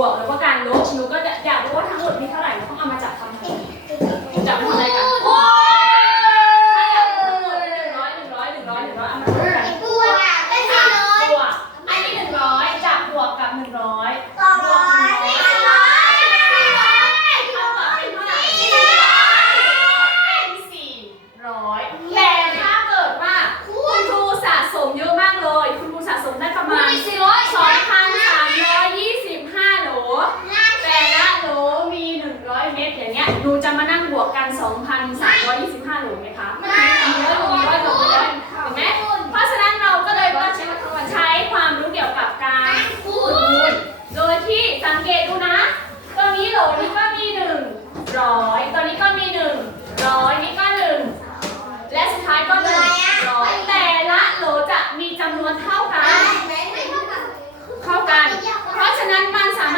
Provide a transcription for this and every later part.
วกแล้วก็การลบหนูก็อยากรู้ว่าทั้งหมดมีเท่าไหร่ หนูจะมานั่งบวกกัน 2,325หนูไหมคะไม่เยอะหนูร้อยกว่าหนูเลยถูกไหมเพราะฉะนั้นเราก็เลยต้องใช้ความรู้เกี่ยวกับการคูณโดยที่สังเกตดูนะ ตัวนี้โหลนี่ก็มีหนึ่งร้อยตัวนี้ก็มีหนึ่งร้อยนี่ก็หนึ่งและสุดท้ายก็หนึ่งร้อยแต่ละโหลจะมีจำนวนเท่ากัน เท่ากัน เพราะฉะนั้นมันสาม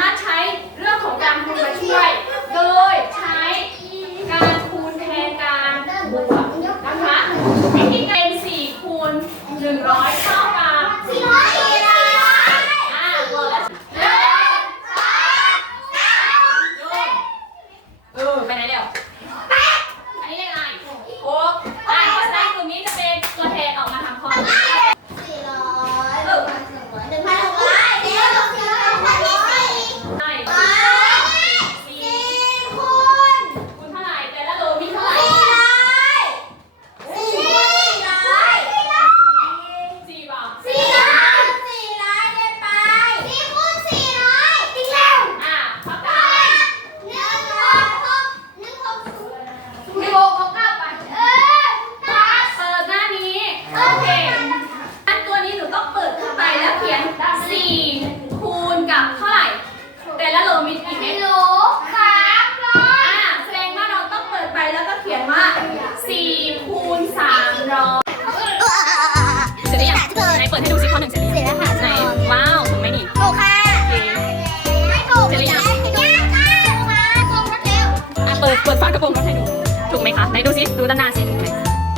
ารถ ดูด้านหน้าสิ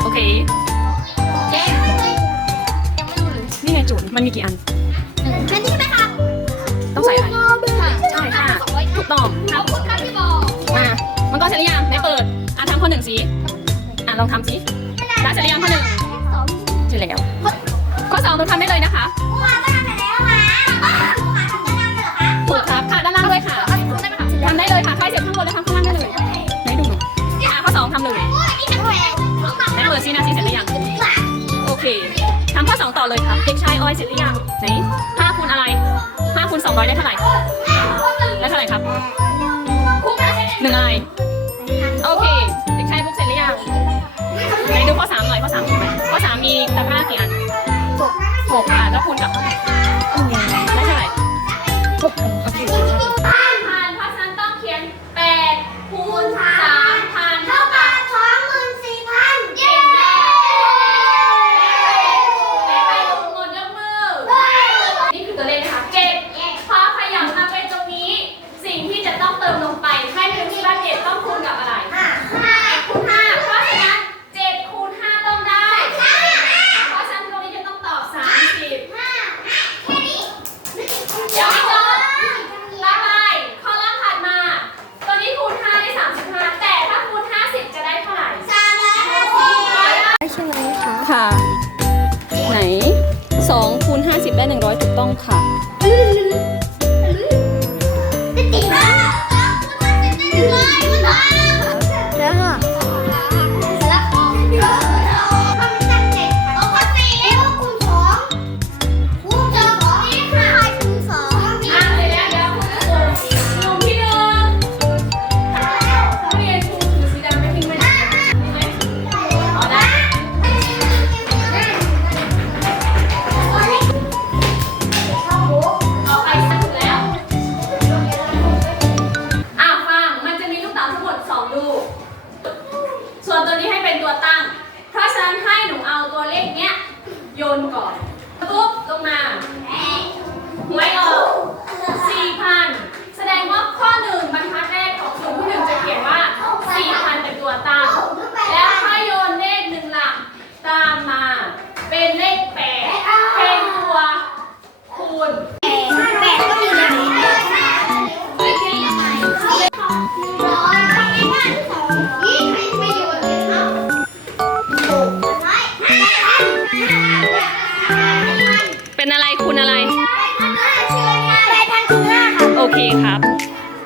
โอเคเยังไม่รู้เลยนี่ไงจุดมันมีกี่อันแค่นี้ไหมคะต้องใส่อะไรค่ใช่ค่ะถูกต้องขอบคุณค่บพี่บอลมามันก็เสร็จหรือยังไหนเปิดอ่านทำข้อหนึ่งสิอ่านลองทำสิได้เสร็จหรือยังข้อหนึ่งเสร็จแล้วข้อสองมันทำได้เลยนะคะ คทำข้อสองต่อเลยค่ะเด็กชายออยเสร็จหรือยังไหนห้าคูณอะไรห้าคูณสองร้อยได้เท่าไหร่ได้เท่าไหร่ครับหนึ่งไรโอเคเด็กชายพุกเสร็จหรือยังไหนดูข้อสามหน่อยข้อสามข้อสามมีตะกร้ากี่อันหกอะแล้วคูณกับเท่าไหร่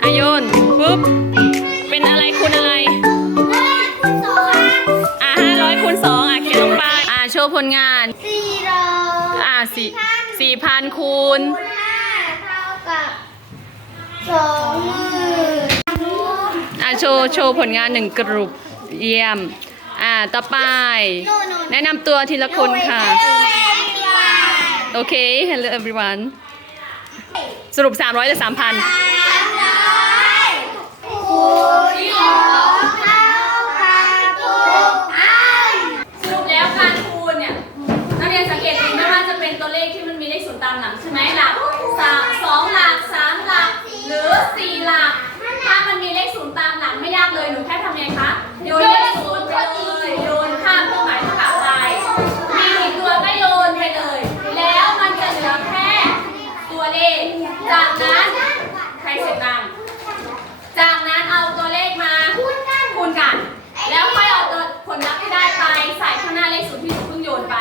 อาโยนปุ๊บ เป็นอะไรคูณอะไร อะห้าร้อยคูณสองอะเขียนลงไป อะโชว์ผลงาน สี่ร้อยอะสี่สี่พันคูณคูณห้าเท่ากับสองหมื่นอะโชว์โชว์ผลงานหนึ่งกลุ่มเยี่ยม อะต่อไป แนะนำตัวทีละคนค่ะโอเค hello everyone สรุป 300หรือ3,000 300คูณ จากนั้นใครเสร็จบ้างจากนั้นเอาตัวเลขมาคูณกัน แล้วค่อยเอาตัวผลลัพธ์ที่ได้ไปใส่ข้างหน้าเลขศูนย์ที่หนูเพิ่งโยนไป